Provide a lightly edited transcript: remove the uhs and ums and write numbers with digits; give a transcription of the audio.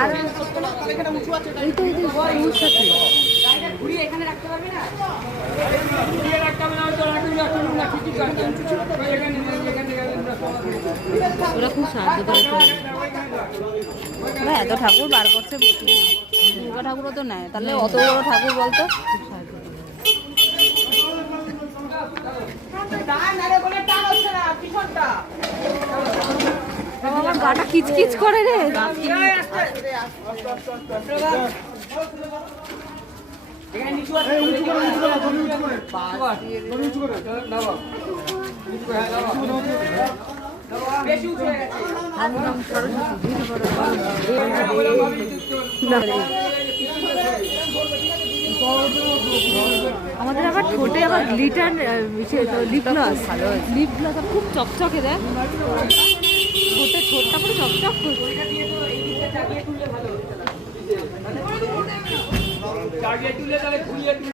আর এই তো সাথে ঘুরিয়ে এখানে রাখতে পারবি না? ওরা খুব সাহায্য করে। ওরা এত ঠাকুর বার করছে, দুর্গা ঠাকুরও তো নেয়, তাহলে অত বড় ঠাকুর বলতো খুব সাহায্য করে। আমার গাটা কিচকিচ করে রে। আমাদের আবার ঠোঁটে আবার glitter lip gloss, lip gloss খুব চকচকে দেয় ঠোঁটে, ঠোঁটটা পুরো চকচক করছে।